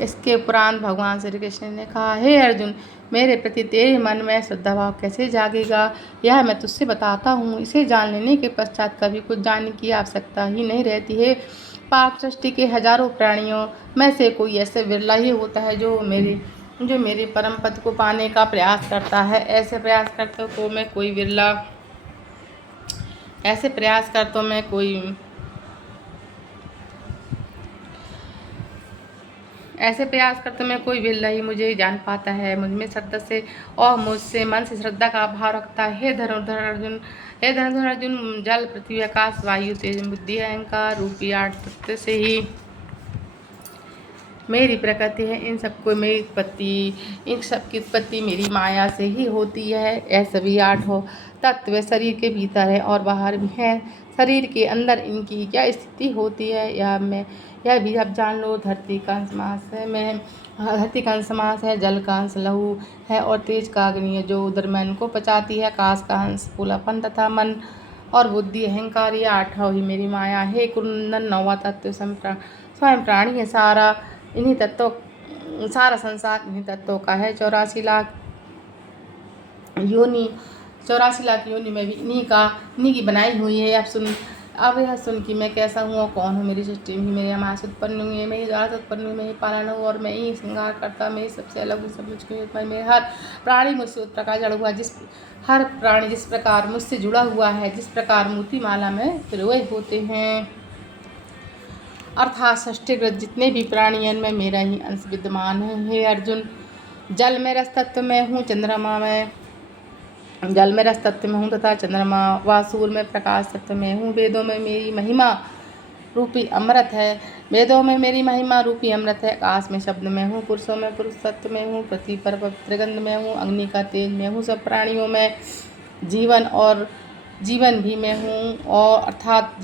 इसके उपरांत भगवान श्री कृष्ण ने कहा, हे अर्जुन, मेरे प्रति तेरे मन में श्रद्धा भाव कैसे जागेगा, यह मैं तुझसे बताता हूँ। इसे जान लेने के पश्चात कभी कुछ जानने की आवश्यकता ही नहीं रहती है। पाक सृष्टि के हजारों प्राणियों में से कोई ऐसे विरला ही होता है जो मेरे परम पद को पाने का प्रयास करता है। ऐसे प्रयास करतों को मैं कोई विरला ही मुझे जान पाता है। मुझमें श्रद्धा से और मुझसे मन से श्रद्धा का भाव रखता है। हे धनुर्धर अर्जुन, जल, पृथ्वी, आकाश, वायु, तेज, बुद्धि, अहंकार रूपी 8 तत्व से ही मेरी प्रकृति है। इन सब की उत्पत्ति मेरी माया से ही होती है। यह सभी 8 तत्व शरीर के भीतर है और बाहर भी है। शरीर के अंदर इनकी क्या स्थिति होती है यह भी अब जान लो। धरती का अंश मांस है, जल का अंश लहू है और तेज का अग्नि है जो उदर में को पचाती है। आकाश का अंश फूलापन तथा मन और बुद्धि अहंकार, ये 8 ही मेरी माया है। कुंदन 9वां तत्व स्वयं प्राणी है। सारा संसार इन्हीं तत्वों का है। 84 लाख योनि में भी इन्हीं की बनाई हुई है। अब यह सुन कि मैं कैसा हूँ और कौन हूँ। मेरी सृष्टि में मेरे माया से उत्पन्न हुई है, मैं ही द्वारा से उत्पन्न हुई, मैं ही पालन हूँ और मैं ही श्रृंगार करता, मैं ही सबसे अलग हूँ, सब मुझको मेरे हर प्राणी मुझसे उस प्रकार जड़ हुआ हर प्राणी जिस प्रकार मुझसे जुड़ा हुआ है, जिस प्रकार मोती माला में पिरोए होते हैं। अर्थात षष्ठीकृत जितने भी प्राणी हैं में मेरा ही अंश विद्यमान है। हे अर्जुन, जल में रस तत्व में हूँ, जल में रस तत्व में हूँ तथा चंद्रमा व सूर्य में प्रकाश तत्व में हूँ। वेदों में मेरी महिमा रूपी अमृत है। आकाश में शब्द में हूँ, पुरुषों में पुरुष तत्व में हूँ, पृथ्वी पर पवित्र गंध में हूँ, अग्नि का तेज में हूँ, सब प्राणियों में जीवन भी मैं हूँ और अर्थात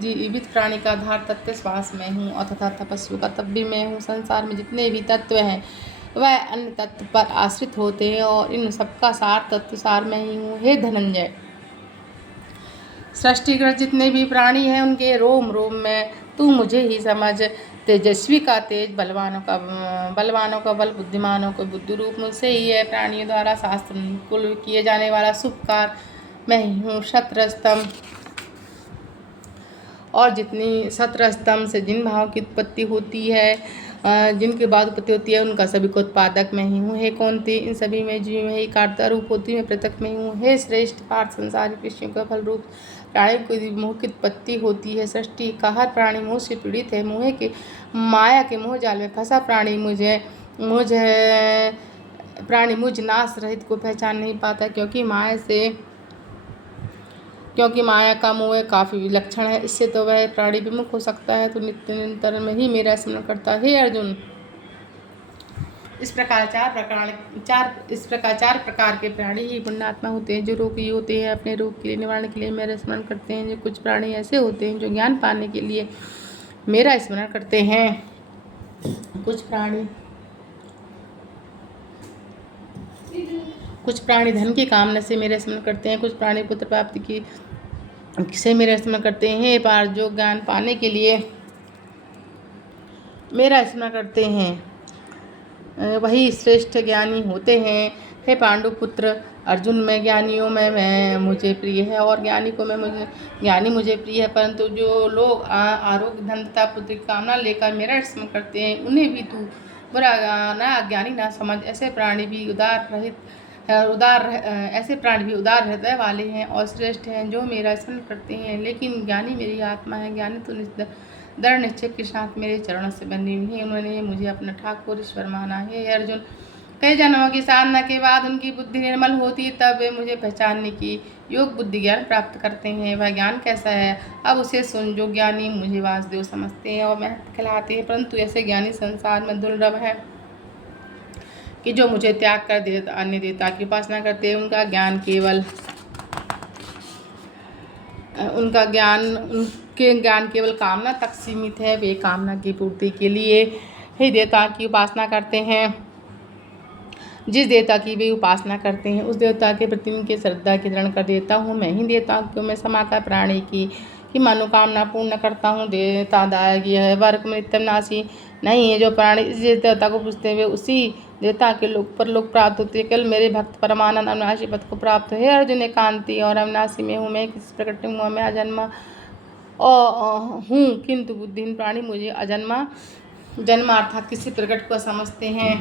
जीवित प्राणी का आधार तत्व श्वास में हूँ और तथा तपस्वी का तप भी मैं हूँ। संसार में जितने भी तत्व हैं वह अन्य तत्व पर आश्रित होते हैं और इन सबका सार तत्व सार में ही हूँ। हे धनंजय, सृष्टिकृत जितने भी प्राणी हैं उनके रोम रोम में तू मुझे ही समझ। तेजस्वी का तेज, बलवानों का बल, बुद्धिमानों का बुद्धि रूप मुझसे ही है। प्राणियों द्वारा शास्त्र अनुकूल किए जाने वाला शुभ कार्य मैं ही हूँ। और जितनी 17 स्तंभ से जिन भाव की उत्पत्ति होती है, जिनके बाद उत्पत्ति होती है, उनका सभी को उत्पादक मैं ही हूँ। हे कौन्तेय, इन सभी में जीव में ही कार्य रूप होती है, मैं पृथक में हूँ। हे श्रेष्ठ पार्थ, संसारी कृष्ण का फल रूप प्राणी को मोह की उत्पत्ति होती है। सृष्टि का हर प्राणी मोह से पीड़ित है। माया के मोह जाल में फंसा प्राणी मुझ नाश रहित को पहचान नहीं पाता, क्योंकि माया का मोह काफ़ी विलक्षण है। इससे तो वह प्राणी विमुख हो सकता है, तो नित्य निरंतर में ही मेरा स्मरण करता है। हे अर्जुन, इस प्रकार चार प्रकार के प्राणी ही पुण्यात्मा होते हैं, जो रोगी होते हैं, अपने रोग के लिए निवारण के लिए मेरा स्मरण करते हैं। जो कुछ प्राणी ऐसे होते हैं जो ज्ञान पाने के लिए मेरा स्मरण करते हैं। कुछ प्राणी धन की कामना से मेरा स्मरण करते हैं। कुछ प्राणी पुत्र प्राप्ति से मेरा स्मरण करते हैं। हे पार्थ, जो ज्ञान पाने के लिए मेरा स्मरण करते हैं वही श्रेष्ठ ज्ञानी होते हैं। हे पांडुपुत्र अर्जुन, मैं ज्ञानियों में मुझे प्रिय है और ज्ञानी मुझे प्रिय है, परंतु जो लोग आरोग्य, धन तथा पुत्र की कामना लेकर मेरा स्मरण करते हैं उन्हें भी तू बुरा ना अज्ञानी ना समझ। ऐसे प्राणी भी उदार हृदय वाले हैं और श्रेष्ठ हैं, जो मेरा स्मरण करते हैं। लेकिन ज्ञानी मेरी आत्मा है। ज्ञानी तो दृढ़ निश्चय के साथ मेरे चरणों से बंधी हुई है। उन्होंने मुझे अपना ठाकुर ईश्वर माना है। अर्जुन, कई जन्मों की साधना के बाद उनकी बुद्धि निर्मल होती, तब वे मुझे पहचानने की योग बुद्धि ज्ञान प्राप्त करते हैं। वह ज्ञान कैसा है, अब उसे सुन। जो ज्ञानी मुझे वासुदेव समझते हैं और महत्व खिलाते हैं, परंतु ऐसे ज्ञानी संसार में दुर्लभ है कि जो मुझे त्याग कर अन्य देवता की उपासना करते हैं। उनके ज्ञान केवल कामना तक सीमित है। वे कामना की पूर्ति के लिए ही देवता की उपासना करते हैं। जिस देवता की वे उपासना करते हैं उस देवता के प्रति उनके श्रद्धा की दृढ़ कर देता हूँ। मैं ही देवता में समाकर प्राणी की मनोकामना पूर्ण करता हूँ। देवता दायक यह वर्ग में नित्यम नाशी नहीं है। जो प्राणी इस देवता को पूछते हुए उसी देवता के लोक पर लोक प्राप्त होते हैं। केवल मेरे भक्त परमानंद अविनाशी पद को प्राप्त है। अर्जुन एकांती और अविनाशी में हूँ, मैं किसी प्रकट हुआ, मैं अजन्मा हूँ, किंतु बुद्धिहीन प्राणी मुझे अजन्मा जन्म अर्थात किसी प्रकट को समझते हैं।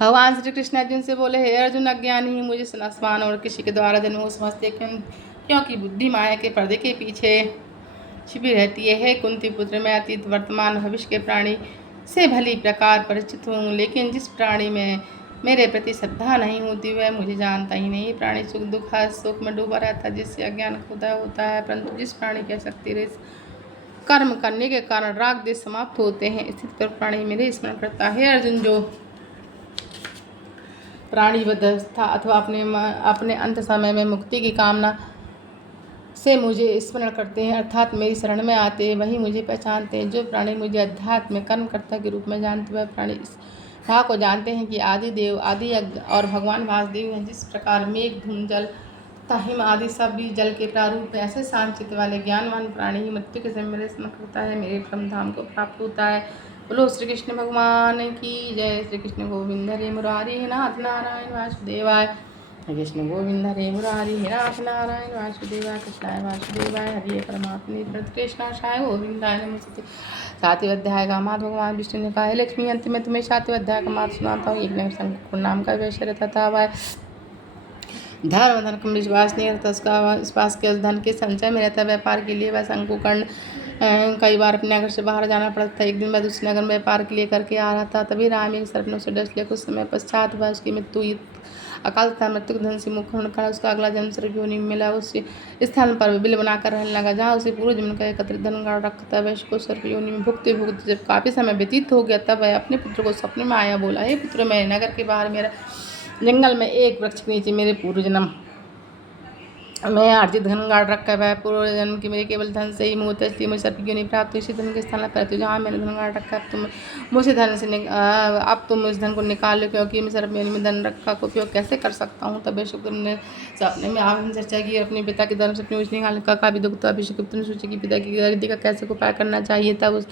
भगवान श्री कृष्ण अर्जुन से बोले, हे अर्जुन, अज्ञानी ही मुझे सनासमान और किसी के द्वारा जन्म को समझते, क्योंकि बुद्धि माया के पर्दे के पीछे छिपी रहती है। हे कुंती पुत्र, मैं अतीत वर्तमान भविष्य के प्राणी से भली प्रकार परिचित हूँ, लेकिन जिस प्राणी में मेरे प्रति श्रद्धा नहीं होती वह मुझे जानता ही नहीं। प्राणी सुख दुख शोक में डूबा रहता है, जिससे अज्ञान उदय होता है। परंतु जिस प्राणी की शक्ति कर्म करने के कारण राग देश समाप्त होते हैं, स्थित पर प्राणी मेरे स्मरण करता है। अर्जुन, जो प्राणी बद्ध अथवा अपने अंत समय में मुक्ति की कामना से मुझे स्मरण करते हैं, अर्थात मेरी शरण में आते हैं, वही मुझे पहचानते हैं। जो प्राणी मुझे अध्यात्म कर्मकर्ता के रूप में जानते, वह प्राणी इस भाव को जानते हैं कि आदि देव आदि यज्ञ और भगवान वासुदेव हैं। जिस प्रकार मेघ धूम जल तथा हिम आदि सब भी जल के प्रारूप है, ऐसे शांत वाले ज्ञानवान प्राणी ही मृत्यु के समय मेरे स्मरण करता है, मेरे परम धाम को प्राप्त होता है। बोलो श्री कृष्ण भगवान की जय। श्री कृष्ण गोविंद हरे मुरारी नाथ नारायण वासुदेवाय। कृष्ण गोविंद हरे मुरारी नाथ नारायण वासुदेवाय। कृष्णाय वासुदेवाय हरे परमात्मने कृष्णाशाय गोविंदाय नमस्ते। 7वें अध्याय का मात भगवान विष्णु ने कहा, है लक्ष्मी, अंत में तुम्हें 7वें अध्याय का मात सुनाता हूँ। एक नगर शंकुर नाम का वैश्य रहता था। वह धर्म धन का विश्वास नहीं रहता, उसका विश्वास केवल धन के संचय में रहता। व्यापार के लिए वह शंकुकर्ण कई बार अपने नगर से बाहर जाना पड़ता था। एक दिन वह दूसरे नगर में व्यापार के लिए करके आ रहा था, तभी राम एक सर्प ने उसे डस लिया। कुछ समय पश्चात वह उसकी मृत्यु हुई। अकाल तथा मृत्यु धन से मुक्त होने का उसका अगला जन्म सर्प योनि में मिला। उस स्थान पर बिल बनाकर रहने लगा जहाँ उसे पूर्व जन्म का एकत्रित धन गाड़ रखा था। वैश्य को सर्प योनि में भुगते भुगते जब काफी समय व्यतीत हो गया, तब वह अपने पुत्र को सपने में आया, बोला, हे पुत्र, मेरे नगर के बाहर मेरा जंगल में एक वृक्ष के नीचे मेरे पूर्व जन्म मैं अर्जित धन गाड़ रखा है। वह पूर्व जन्म की मेरे केवल धन से ही मुक्त है, इसलिए मुझे सर्प क्यों नहीं प्राप्त। इसी धन के स्थान पर तो जहाँ मैंने धन गाड़ रखा है, अब तुम मुझे धन से अब तुम इस धन को निकाल लो, क्योंकि मैं सर्प में धन रखा का उपयोग कैसे कर सकता हूँ। तब शुक्र ने सपने में आपने चर्चा की, अपने पिता के धर्म से अपने मुझे निकालने का भी दुख। तो अभिषेक ने सोचा कि पिता की गलती का कैसे उपाय करना चाहिए। तब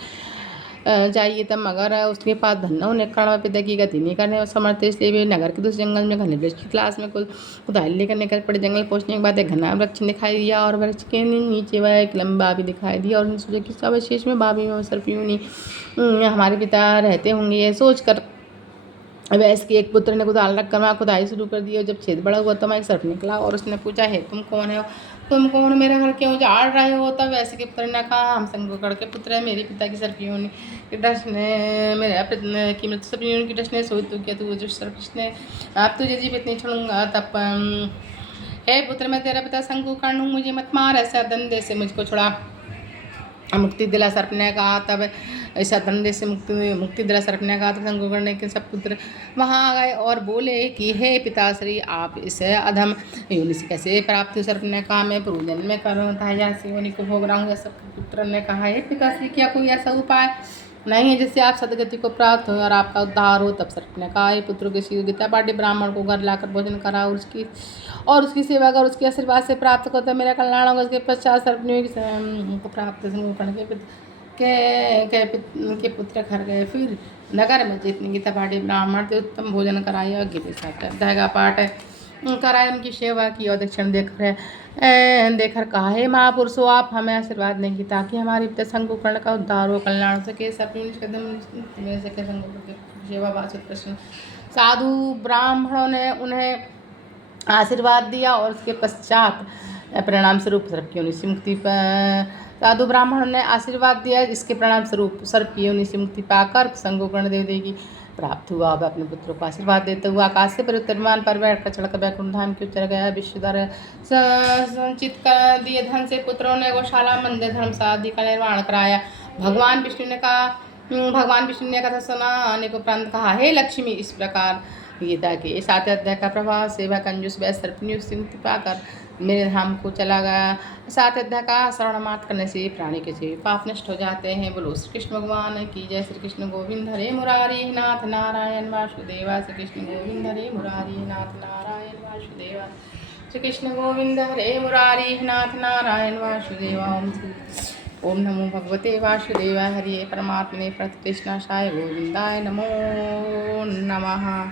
मगर उसके पास धन न होने कारण पिता की गति नहीं करने और समर्थ, इसलिए वे नगर के दूसरे जंगल में घने वृक्ष की क्लास में खुदाई लेकर निकल पड़े। जंगल पहुंचने के बाद एक घना वृक्ष दिखाई दिया और वृक्ष के नीचे वह एक लंबा भी दिखाई दिया और सोचा कि सब शेष में बाबी में सर्पियोनी हमारे पिता रहते होंगे। ये सोचकर वैश्य के एक पुत्र ने कुदाल रखकर वहाँ खुदाई शुरू कर दी और जब छेद बड़ा हुआ तो वहाँ एक सर्प निकला और उसने पूछा, है तुम कौन हो, तुम कौन हो, मेरा घर क्यों उजाड़ रहे हो। तब वैश्य के पुत्र ने कहा, हम शंकुकर्ण के पुत्र हैं, मेरे पिता की सर्पियोनी की दृष्टि ने मेरे की मृत्यु सर्पियोनी की दृष्टि ने सोच तो किया। तो जो सर्प ने अब तुझे जीवित नहीं छोड़ूंगा। तब हे पुत्र, मैं तेरा पिता शंकुकर्ण हूँ, मुझे मत मार, ऐसा धंधे से मुझको छुड़ा मुक्ति दिला। सर्प ने कहा, तब ऐसा धंधे से मुक्ति दिला। सर्प ने कहा, तब शंकुकर्ण के सब पुत्र वहाँ आ गए और बोले कि हे पिताश्री, आप इस अधम योनि से कैसे प्राप्त हो। सर्प ने कहा, मैं पूर्व जन्म में कर्म था या योनि को भोग रहा हूँ। सब पुत्र ने कहा, हे पिताश्री, क्या कोई ऐसा उपाय नहीं है जिससे आप सदगति को प्राप्त हो और आपका उद्धार हो। तब सर्प ने कहा, हे पुत्रों के शीघ्र गीता पाठी ब्राह्मण को घर लाकर भोजन करा और उसकी सेवा कर, उसके आशीर्वाद से प्राप्त करता मेरा कल्याण होगा। उसके पश्चात सर्प ने को प्राप्त के पुत्र घर गए। फिर नगर में जितने गीता पाठी ब्राह्मण थे उत्तम भोजन कराया और गीता अध्याय का पाठ कराए, उनकी सेवा की और दक्षिण देकर कहा, हे महापुरुषों, आप हमें आशीर्वाद देंगे ताकि हमारे पिता शंकुकर्ण का उद्धार हो, कल्याण हो सके। सेवा प्रश्न साधु ब्राह्मणों ने उन्हें आशीर्वाद दिया और उसके पश्चात परिणाम स्वरूप सर्प की योनि से मुक्ति साधु ब्राह्मणों ने आशीर्वाद दिया, जिसके परिणाम स्वरूप सर्प की योनि से मुक्ति पाकर शंकुकर्ण देवदेव की प्राप्त हुआ। अब अपने पुत्रों को आशीर्वाद देते हुए आकाश से परिवर्तमान पर बैठकर चढ़कर वैकुंठ धाम की उतर गया। विश्वधर संचित कर दिए धन से पुत्रों ने गौशाला मंदिर धर्मशाला आदि का निर्माण कराया। भगवान विष्णु ने कथा सुनाने को उपरांत कहा, हे लक्ष्मी, इस प्रकार गीता के 7वें अध्याय का प्रभाव सेवा कंजूस वैश्य सर्पनियों से मुक्ति पाकर मेरे धाम को चला गया। 7वें अध्याय का श्रवण मात्र करने से प्राणी के जीव पाप नष्ट हो जाते हैं। बोलो श्री कृष्ण भगवान की जय। श्री कृष्ण गोविंद हरे मुरारी नाथ नारायण वासुदेवा। श्री कृष्ण गोविंद हरे मुरारी नाथ नारायण वासुदेवा। श्री कृष्ण गोविंद हरे मुरारी नाथ नारायण वासुदेवा। ओम नमो भगवते वासुदेवाय हरिये परमात्मने कृष्णाशाय गोविंदाय नमो नमः।